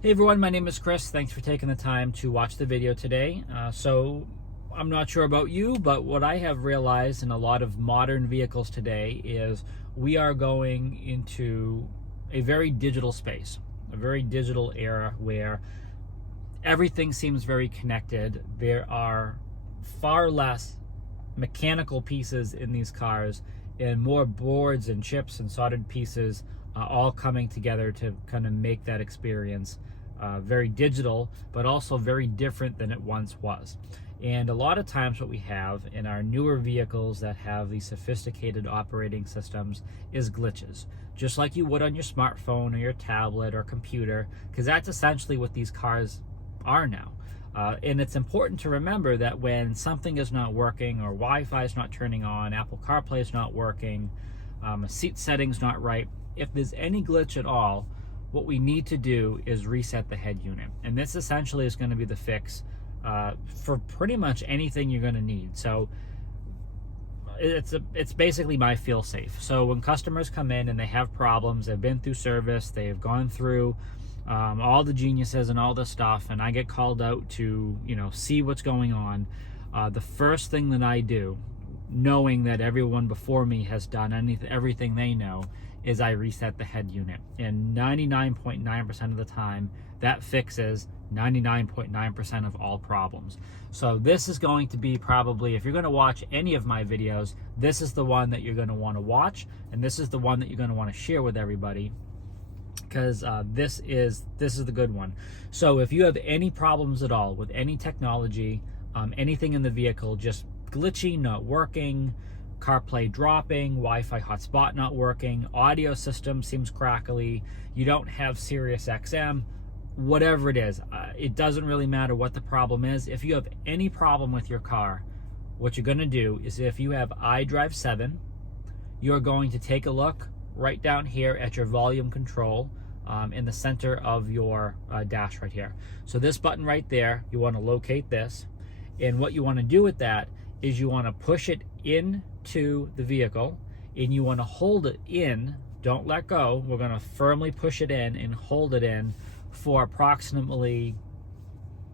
Hey everyone, my name is Chris. Thanks for taking the time to watch the video today. So I'm not sure about you, but what I have realized in a lot of modern vehicles today is we are going into a very digital space, a very digital era where everything seems very connected. There are far less mechanical pieces in these cars and more boards and chips and soldered pieces all coming together to kind of make that experience very digital, but also very different than it once was. And a lot of times what we have in our newer vehicles that have these sophisticated operating systems is glitches, just like you would on your smartphone or your tablet or computer, because that's essentially what these cars are now. And it's important to remember that when something is not working, or Wi-Fi is not turning on, Apple CarPlay is not working, a seat setting's not right, if there's any glitch at all, what we need to do is reset the head unit. And this essentially is going to be the fix for pretty much anything you're going to need. So it's basically my feel safe. So when customers come in and they have problems, they've been through service, they've gone through all the geniuses and all this stuff, and I get called out to see what's going on, the first thing that I do, knowing that everyone before me has done everything they know, is I reset the head unit. And 99.9% of the time, that fixes 99.9% of all problems. So this is going to be probably, if you're going to watch any of my videos, this is the one that you're going to want to watch, and this is the one that you're going to want to share with everybody, because this is the good one. So if you have any problems at all with any technology, anything in the vehicle just glitchy, not working, CarPlay dropping, Wi-Fi hotspot not working, audio system seems crackly, you don't have Sirius XM, whatever it is, it doesn't really matter what the problem is. If you have any problem with your car, what you're going to do is, if you have iDrive 7, you're going to take a look right down here at your volume control in the center of your dash right here. So this button right there, you want to locate this, and what you want to do with that is you want to push it into the vehicle, and you want to hold it in, don't let go. We're going to firmly push it in and hold it in for approximately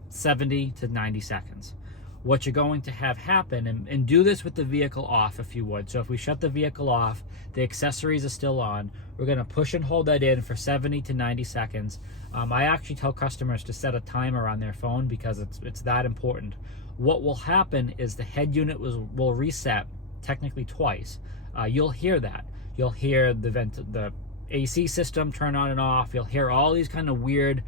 70 to 90 seconds. What you're going to have happen, and do this with the vehicle off if you would. So if we shut the vehicle off, the accessories are still on, we're going to push and hold that in for 70 to 90 seconds. I actually tell customers to set a timer on their phone because it's that important. What will happen is the head unit will reset technically twice. You'll hear that. You'll hear the AC system turn on and off. You'll hear all these kind of weird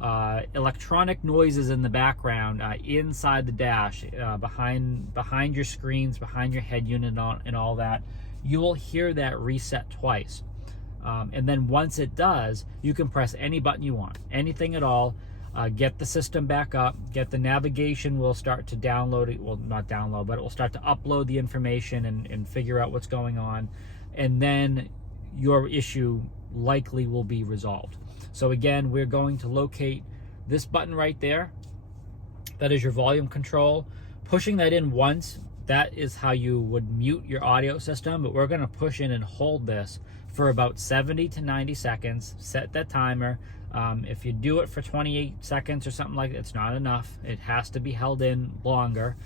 electronic noises in the background inside the dash, behind your screens, behind your head unit and all that. You will hear that reset twice. And then once it does, you can press any button you want, anything at all. Get the system back up, get the navigation, will start to download it, well, not download, but it will start to upload the information and figure out what's going on, and then your issue likely will be resolved. So again, we're going to locate this button right there. That is your volume control. Pushing that in once, that is how you would mute your audio system, but we're going to push in and hold this for about 70 to 90 seconds. Set that timer. If you do it for 28 seconds or something like that, it's not enough. It has to be held in longer.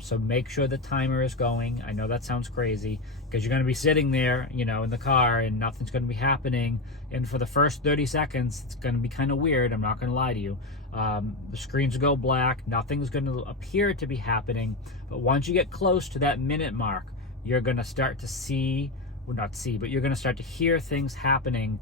So make sure the timer is going. I know that sounds crazy because you're going to be sitting there, in the car, and nothing's going to be happening. And for the first 30 seconds, it's going to be kind of weird. I'm not going to lie to you. The screens will go black. Nothing's going to appear to be happening. But once you get close to that minute mark, you're going to start to see, well, not see, but you're going to start to hear things happening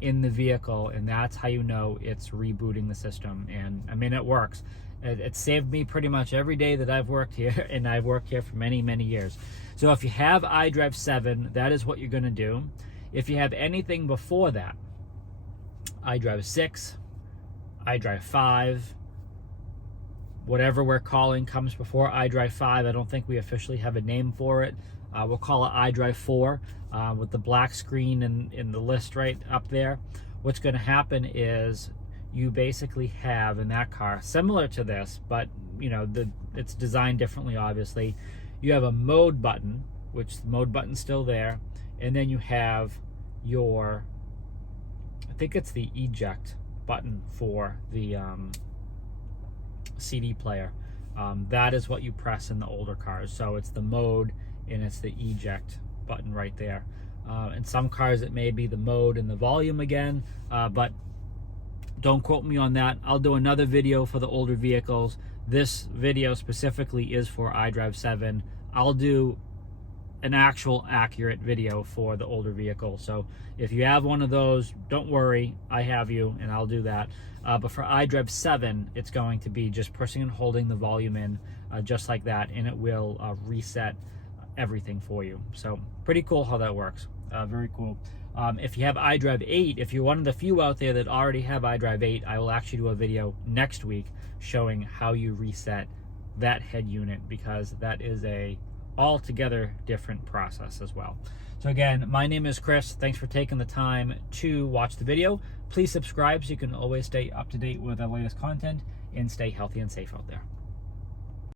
in the vehicle, and that's how you know it's rebooting the system. And I mean, it works. It saved me pretty much every day that I've worked here, and I've worked here for many, many years. So if you have iDrive 7, that is what you're going to do. If you have anything before that, iDrive 6, iDrive 5, whatever we're calling comes before iDrive 5. I don't think we officially have a name for it. We'll call it iDrive 4 with the black screen in the list right up there. What's going to happen is you basically have in that car, similar to this, but it's designed differently, obviously. You have a mode button, which the mode button's still there, and then you have your, I think it's the eject button for the CD player. That is what you press in the older cars. So it's the mode and it's the eject button right there. In some cars it may be the mode and the volume again, but don't quote me on that. I'll do another video for the older vehicles. This video specifically is for iDrive 7. I'll do an actual accurate video for the older vehicle. So if you have one of those, don't worry, I have you, and I'll do that. But for iDrive 7, it's going to be just pressing and holding the volume in just like that, and it will reset everything for you. So pretty cool how that works. Very cool. If you have iDrive 8, if you're one of the few out there that already have iDrive 8, I will actually do a video next week showing how you reset that head unit, because that is a altogether different process as well. So again, my name is Chris. Thanks for taking the time to watch the video. Please subscribe so you can always stay up to date with the latest content, and stay healthy and safe out there.